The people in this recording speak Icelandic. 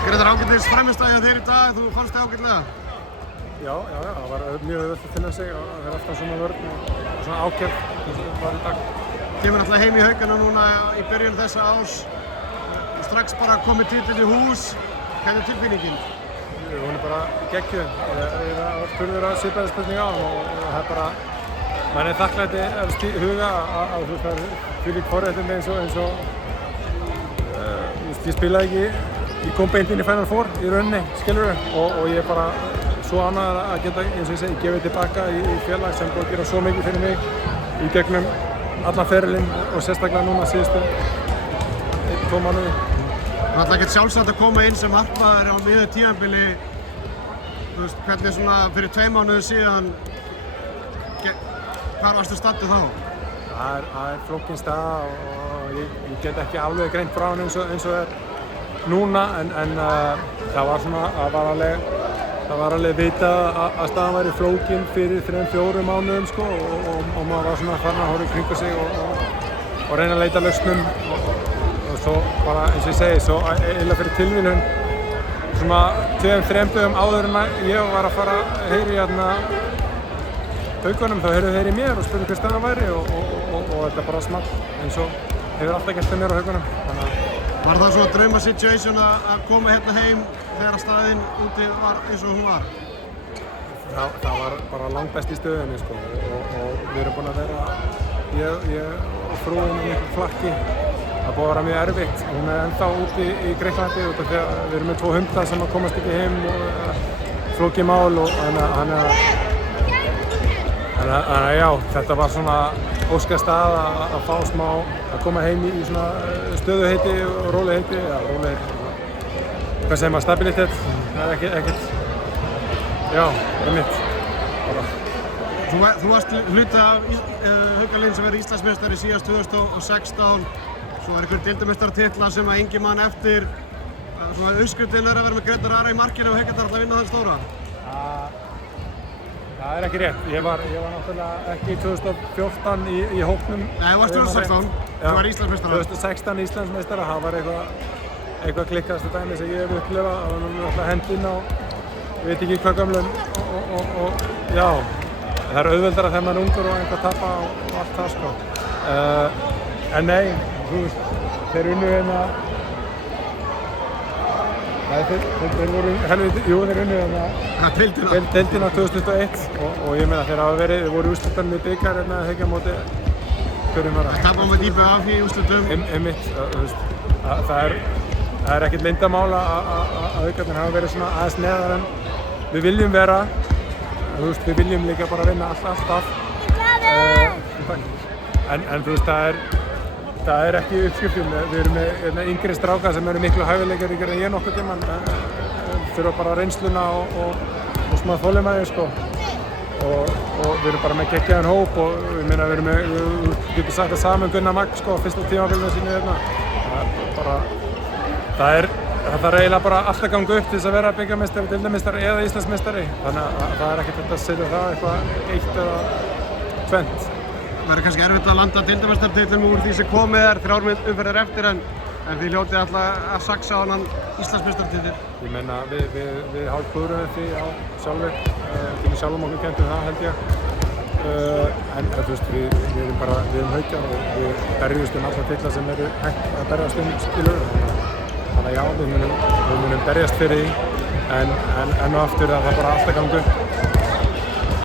Grétar, ágætis frammistaða hjá þér í dag, þú fannst það ágætlega? Já, það var mjög auðvelt að finna sig og það er alltaf svona vörn og svona ákjörn eins og það var í dag. Kemur alltaf heim í Haukana núna í byrjun þessa ás. Strax bara komið titill í hús. Hvernig er tilfinningin? Hún er bara geggjuð. Það var spurður að svipaði spurninga og það er bara, mann er þakklæti efst í huga að þú veist það er fyrir forréttindi eins og ég spilaði ekki, ég kom beint inn í Final Four í rauninni, skilurðu, og ég er bara svo ánægður að geta, eins og ég segi, gefið tilbaka í félag sem búið að gera svo mikið fyrir mig í gegnum allan ferilinn og sérstaklega núna síðustu 1-2 mánuði. Það er alltaf ekkert sjálfsagt að koma inn sem markmaður á miðju tímabili. Þú veist, hvernig svona fyrir 2 mánuði síðan, hvar varstu staddur þá? Það er flókin staða og ég get ekki alveg greint frá hann eins og það er núna en það var alveg vitað að staðan væri flókin fyrir 3-4 mánuðum sko og maður var svona farin að horfa í kringu sig og reyna að leita lausnum og svo bara eins og ég segi, svo eiginlega fyrir tilviljun svona 2-3 dögum áður en ég var að fara að heyra í hérna Haukunum, þá heyrðu þeir í mér og spurðu hver staðan væri og þetta bara small eins og hefur alltaf gert það mér á Haukunum. Var það svona drauma situation að koma hérna heim þegar staðinn úti var eins og hún var? Það var bara langbest í stöðunni sko og við erum búin að vera, ég og frúin í einhverjum flakki. Það búið að vera mjög erfitt. Hún er ennþá úti í Grikklandi út af því að við erum með 2 hundar sem komast ekki heim og flókið mál og Þannig að já, þetta var svona óskast að fá smá, að koma heim í svona stöðuheiti og róleheiti, hvað segir maður, stabilitet, það er ekkert, já, einmitt. Þú varst hluti af Haukalín sem verið Íslandsmeistari síðast 2016, svo var einhver deildarmeistaratitla sem að engi mann eftir, svona uppskriftin að vera með Grétar Ara í markinu og Haukar ætla að vinna þann stóra. Það er ekki rétt. Ég var náttúrulega ekki 2014 í hópnum. Nei, þú varst 2016. Þú var Íslandsmeistari. 2016 Íslandsmeistari. Það var eitthvað klikkaðasta dæmi sem ég hef upplifað. Það var náttúrulega hendinn á, ég veit ekki hvað gömlum og já, það er auðveldara þegar maður er ungur og einhver tappa og allt það sko. En nei, þú veist, þeir unnu hérna. Nei, þeir voru helviti, jú þeir unnu deildina 2021 og ég meina þeir voru í úrslitunum í bikar hérna að hekja á móti hverjum var það. Það tappa með IBF í úrslitum. Einmitt, það er ekkert leyndamál að Haukarnir hafa verið svona aðeins neðar en við viljum vera, við viljum líka bara vinna alltaf. En þú veist, það er ekki uppskriftin. Við erum með yngri stráka sem eru miklu hæfileikaríkir en ég nokkuð tímann. Þurfa bara reynsluna og smá þolinmæði sko. Og við erum bara með geggjaðan hóp og ég meina við getum sagt það saman Gunnar Magg sko á fyrsta tímabilinu sínu hérna. Það þarf eiginlega bara alltaf að ganga upp til þess að vera bikarmeistari, deildarmeistari eða Íslandsmeistari. Þannig að það er ekkert þetta að setja það eitthvað 1 eða 2. Það verður kannski erfitt að landa deildarmeistaratitlum úr því sem komið er 3 umferðir eftir en þið hljótið alltaf að saxa á hann Íslandsmeistaratitil. Ég meina við hálfklúðrum því á sjálfur, við sjálfum okkur kentum það held ég. En þú veist, við erum Haukar og við berjumst alla titla sem eru hægt að berjast skilur. Þannig að já, við munum berjast fyrir því en og aftur að það bara alltaf gangi upp.